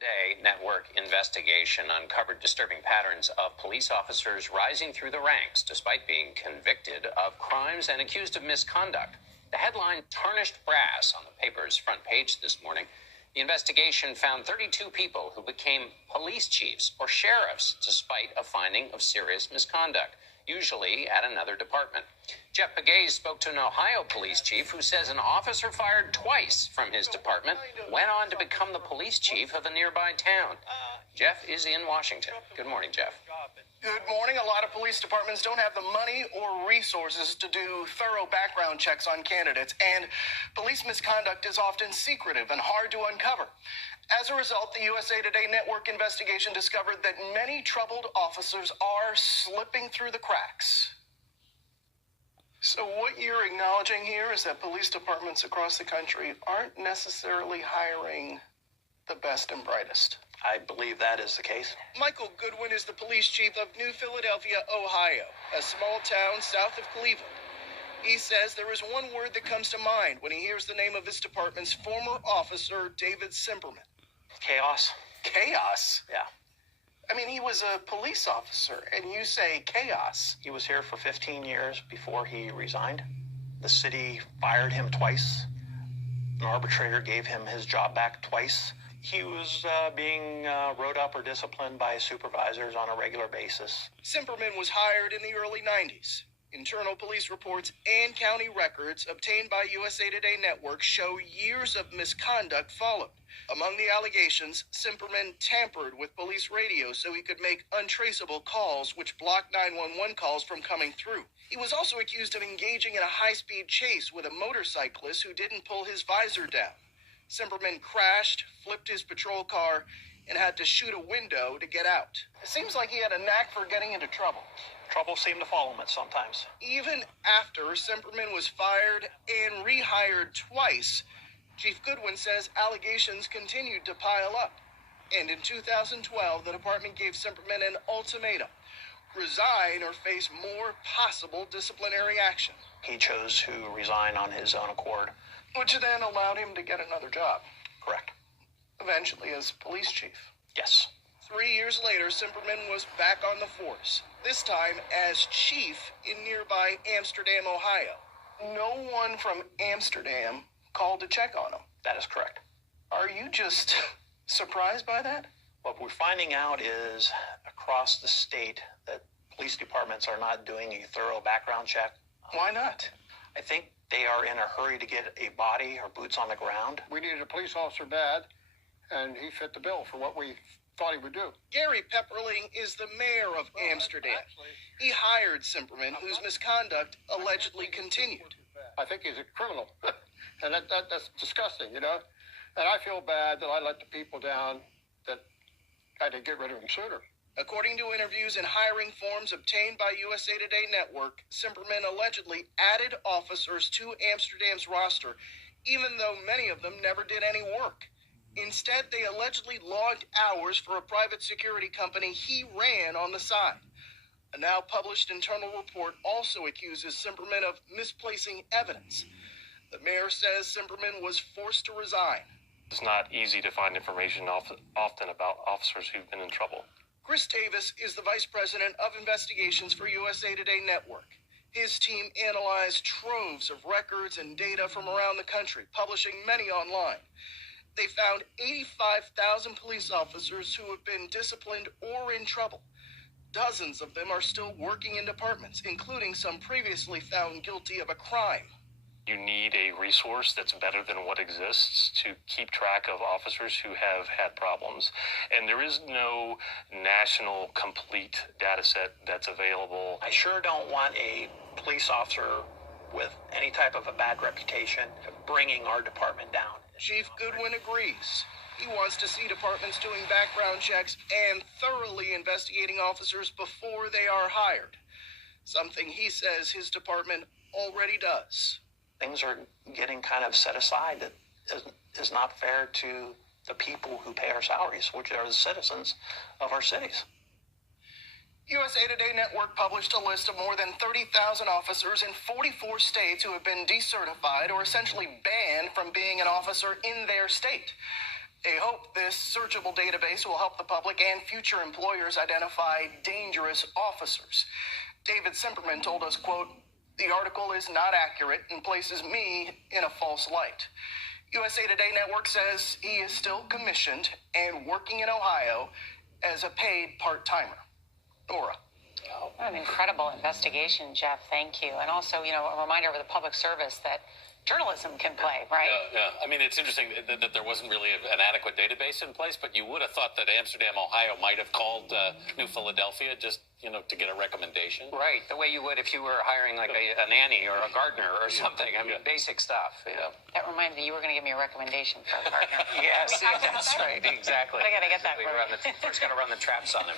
Today, network investigation uncovered disturbing patterns of police officers rising through the ranks despite being convicted of crimes and accused of misconduct. The headline tarnished brass on the paper's front page this morning. The investigation found 32 people who became police chiefs or sheriffs despite a finding of serious misconduct, usually at another department. Jeff Pegues spoke to an Ohio police chief who says an officer fired twice from his department went on to become the police chief of a nearby town. Jeff is in Washington. Good morning, Jeff. Good morning. A lot of police departments don't have the money or resources to do thorough background checks on candidates, and police misconduct is often secretive and hard to uncover. As a result, the USA Today network investigation discovered that many troubled officers are slipping through the cracks. So what you're acknowledging here is that police departments across the country aren't necessarily hiring the best and brightest. I believe that is the case. Michael Goodwin is the police chief of New Philadelphia, Ohio, a small town south of Cleveland. He says there is one word that comes to mind when he hears the name of his department's former officer, David Simperman. Chaos. Chaos? Yeah. I mean, he was a police officer, and you say chaos. He was here for 15 years before he resigned. The city fired him twice. An arbitrator gave him his job back twice. He was being wrote up or disciplined by supervisors on a regular basis. Simperman was hired in the early 90s. Internal police reports and county records obtained by USA Today Network show years of misconduct followed. Among the allegations, Simperman tampered with police radio so he could make untraceable calls, which blocked 911 calls from coming through. He was also accused of engaging in a high-speed chase with a motorcyclist who didn't pull his visor down. Simperman crashed, flipped his patrol car, and had to shoot a window to get out. It seems like he had a knack for getting into trouble. Trouble seemed to follow him at sometimes. Even after Simperman was fired and rehired twice, Chief Goodwin says allegations continued to pile up. And in 2012, the department gave Simperman an ultimatum: resign or face more possible disciplinary action. He chose to resign on his own accord. Which then allowed him to get another job. Correct. Eventually as police chief. Yes. 3 years later, Simperman was back on the force, this time as chief in nearby Amsterdam, Ohio. No one from Amsterdam called to check on him. That is correct. Are you just surprised by that? What we're finding out is across the state that police departments are not doing a thorough background check. Why not? I think they are in a hurry to get a body or boots on the ground. We needed a police officer bad, and he fit the bill for what we thought he would do. Gary Pepperling is the mayor of Amsterdam. He hired Simperman, whose misconduct allegedly continued. I think he's a criminal, and that's disgusting, you know? And I feel bad that I let the people down that I didn't get rid of him sooner. According to interviews and hiring forms obtained by USA Today Network, Simperman allegedly added officers to Amsterdam's roster, even though many of them never did any work. Instead, they allegedly logged hours for a private security company he ran on the side. A now published internal report also accuses Simperman of misplacing evidence. The mayor says Simperman was forced to resign. It's not easy to find information often about officers who've been in trouble. Chris Davis is the vice president of investigations for USA Today Network. His team analyzed troves of records and data from around the country, publishing many online. They found 85,000 police officers who have been disciplined or in trouble. Dozens of them are still working in departments, including some previously found guilty of a crime. You need a resource that's better than what exists to keep track of officers who have had problems. And there is no national complete data set that's available. I sure don't want a police officer with any type of a bad reputation bringing our department down. Chief Goodwin agrees. He wants to see departments doing background checks and thoroughly investigating officers before they are hired, something he says his department already does. Things are getting kind of set aside that is not fair to the people who pay our salaries, which are the citizens of our cities. USA Today Network published a list of more than 30,000 officers in 44 states who have been decertified or essentially banned from being an officer in their state. They hope this searchable database will help the public and future employers identify dangerous officers. David Simperman told us, quote, "The article is not accurate and places me in a false light." USA Today Network says he is still commissioned and working in Ohio as a paid part-timer. Nora. What an incredible investigation, Jeff. Thank you. And also, a reminder of the public service that journalism can play, right? Yeah. I mean, it's interesting that there wasn't really an adequate database in place, but you would have thought that Amsterdam, Ohio might have called New Philadelphia just, to get a recommendation. Right, the way you would if you were hiring like a nanny or a gardener or something. I mean, basic stuff. Yeah. That reminds me, you were going to give me a recommendation for a partner. Yes, that's right, exactly. I got to get that. First got to run the traps on him.